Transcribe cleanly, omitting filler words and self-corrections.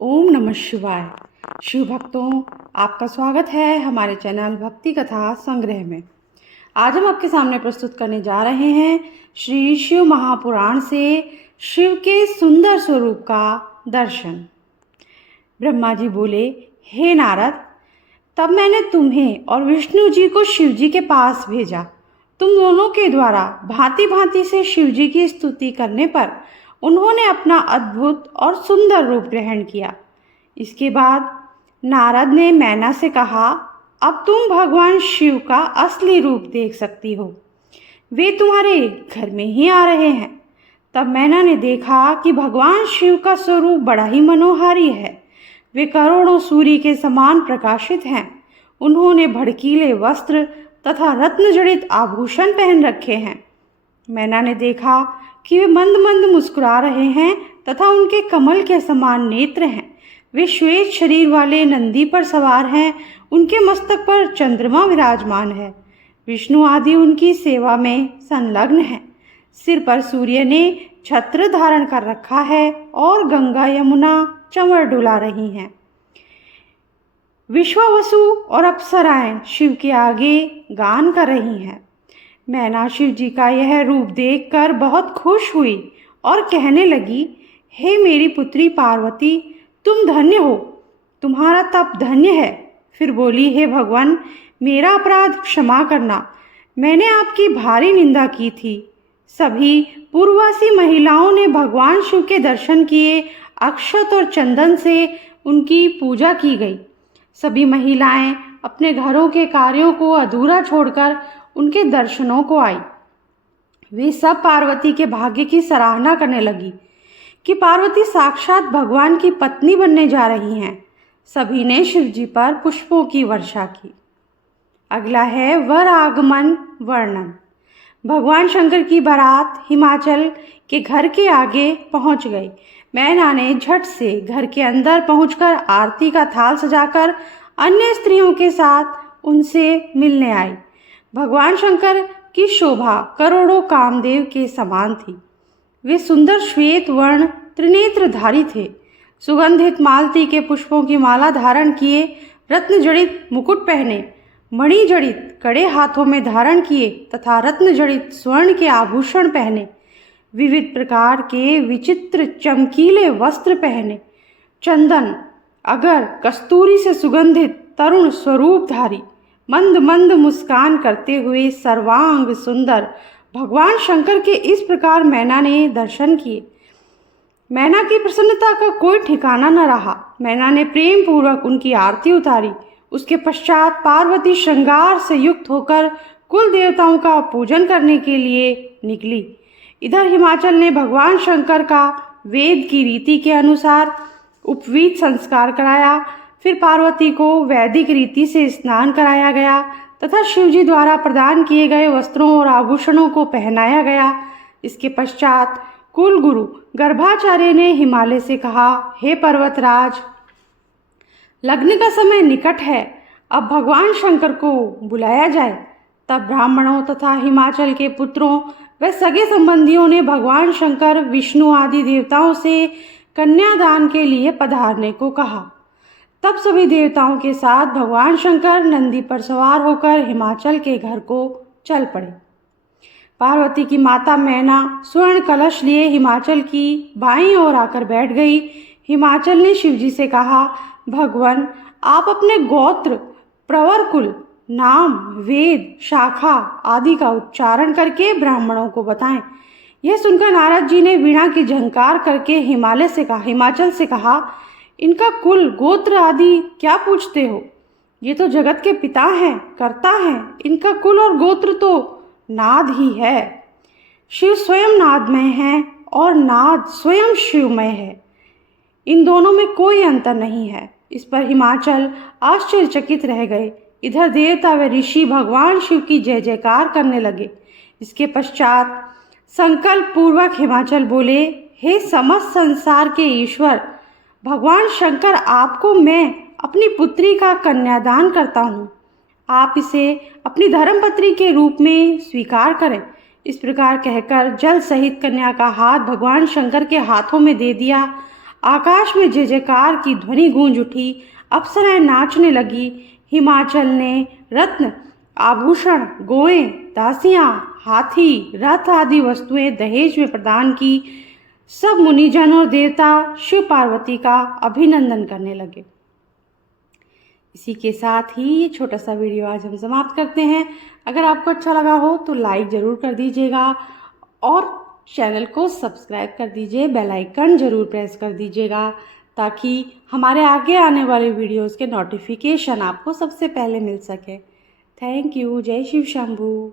ओम नमः शिवाय। शिव भक्तों, आपका स्वागत है हमारे चैनल भक्ति कथा संग्रह में। आज हम आपके सामने प्रस्तुत करने जा रहे हैं श्री शिव महापुराण से शिव के सुंदर स्वरूप का दर्शन। ब्रह्मा जी बोले, हे नारद, तब मैंने तुम्हें और विष्णु जी को शिव जी के पास भेजा। तुम दोनों के द्वारा भांति भांति से शिव जी की स्तुति करने पर उन्होंने अपना अद्भुत और सुंदर रूप ग्रहण किया। इसके बाद नारद ने मैना से कहा, अब तुम भगवान शिव का असली रूप देख सकती हो। वे तुम्हारे घर में ही आ रहे हैं। तब मैना ने देखा कि भगवान शिव का स्वरूप बड़ा ही मनोहारी है। वे करोड़ों सूर्य के समान प्रकाशित हैं। उन्होंने भड़कीले वस्त्र तथा रत्न जड़ित आभूषण पहन रखे हैं। मैना ने देखा कि वे मंद मंद मुस्कुरा रहे हैं तथा उनके कमल के समान नेत्र हैं। वे श्वेत शरीर वाले नंदी पर सवार हैं। उनके मस्तक पर चंद्रमा विराजमान है। विष्णु आदि उनकी सेवा में संलग्न हैं। सिर पर सूर्य ने छत्र धारण कर रखा है और गंगा यमुना चंवर डुला रही हैं। विश्वावसु और अप्सराएं शिव के आगे गान कर रही हैं। मैना शिव जी का यह रूप देखकर बहुत खुश हुई और कहने लगी, हे मेरी पुत्री पार्वती, तुम धन्य हो, तुम्हारा तप धन्य है। फिर बोली, हे भगवान, मेरा अपराध क्षमा करना। मैंने आपकी भारी निंदा की थी। सभी पूर्ववासी महिलाओं ने भगवान शिव के दर्शन किए। अक्षत और चंदन से उनकी पूजा की गई। सभी महिलाएं अपने घरों के कार्यों को अधूरा छोड़कर उनके दर्शनों को आई। वे सब पार्वती के भाग्य की सराहना करने लगी कि पार्वती साक्षात भगवान की पत्नी बनने जा रही हैं। सभी ने शिव जी पर पुष्पों की वर्षा की। अगला है वर आगमन वर्णन। भगवान शंकर की बारात हिमाचल के घर के आगे पहुंच गई। मैना ने झट से घर के अंदर पहुंचकर आरती का थाल सजाकर अन्य स्त्रियों के साथ उनसे मिलने आई। भगवान शंकर की शोभा करोड़ों कामदेव के समान थी। वे सुंदर श्वेत वर्ण त्रिनेत्रधारी थे। सुगंधित मालती के पुष्पों की माला धारण किए, रत्न जड़ित मुकुट पहने, मणि जड़ित कड़े हाथों में धारण किए तथा रत्न जड़ित स्वर्ण के आभूषण पहने, विविध प्रकार के विचित्र चमकीले वस्त्र पहने, चंदन अगर कस्तूरी से सुगंधित तरुण स्वरूपधारी, मंद मंद मुस्कान करते हुए सर्वांग सुंदर भगवान शंकर के इस प्रकार मैना ने दर्शन किए। मैना की प्रसन्नता का कोई ठिकाना न रहा। मैना ने प्रेम पूर्वक उनकी आरती उतारी। उसके पश्चात पार्वती श्रृंगार से युक्त होकर कुल देवताओं का पूजन करने के लिए निकली। इधर हिमाचल ने भगवान शंकर का वेद की रीति के अनुसार उपवीत संस्कार कराया। फिर पार्वती को वैदिक रीति से स्नान कराया गया तथा शिवजी द्वारा प्रदान किए गए वस्त्रों और आभूषणों को पहनाया गया। इसके पश्चात कुल गुरु गर्भाचार्य ने हिमालय से कहा, हे पर्वतराज, लग्न का समय निकट है। अब भगवान शंकर को बुलाया जाए। तब ब्राह्मणों तथा हिमाचल के पुत्रों व सगे संबंधियों ने भगवान शंकर विष्णु आदि देवताओं से कन्यादान के लिए पधारने को कहा। तब सभी देवताओं के साथ भगवान शंकर नंदी पर सवार होकर हिमाचल के घर को चल पड़े। पार्वती की माता मैना स्वर्ण कलश लिए हिमाचल की बाईं ओर आकर बैठ गई। हिमाचल ने शिवजी से कहा, भगवान, आप अपने गोत्र, प्रवर कुल, नाम, वेद, शाखा आदि का उच्चारण करके ब्राह्मणों को बताएं। यह सुनकर नारद जी ने वीणा की झंकार करके हिमाचल से कहा, इनका कुल गोत्र आदि क्या पूछते हो? ये तो जगत के पिता हैं, कर्ता हैं। इनका कुल और गोत्र तो नाद ही है। शिव स्वयं नादमय है और नाद स्वयं शिवमय है। इन दोनों में कोई अंतर नहीं है। इस पर हिमाचल आश्चर्यचकित रह गए। इधर देवता व ऋषि भगवान शिव की जय जयकार करने लगे। इसके पश्चात संकल्प पूर्वक हिमाचल बोले, हे समस्त संसार के ईश्वर भगवान शंकर, आपको मैं अपनी पुत्री का कन्यादान करता हूँ। आप इसे अपनी धर्मपत्नी के रूप में स्वीकार करें। इस प्रकार कहकर जल सहित कन्या का हाथ भगवान शंकर के हाथों में दे दिया। आकाश में जय जयकार की ध्वनि गूंज उठी। अप्सराएं नाचने लगी। हिमाचल ने रत्न, आभूषण, गोएं, दासियां, हाथी, रथ आदि वस्तुएं दहेज में प्रदान की। सब मुनिजन और देवता शिव पार्वती का अभिनंदन करने लगे। इसी के साथ ही ये छोटा सा वीडियो आज हम समाप्त करते हैं। अगर आपको अच्छा लगा हो तो लाइक ज़रूर कर दीजिएगा और चैनल को सब्सक्राइब कर दीजिए, बेल आइकन ज़रूर प्रेस कर दीजिएगा ताकि हमारे आगे आने वाले वीडियोस के नोटिफिकेशन आपको सबसे पहले मिल सके। Thank you. जय शिव शंभू।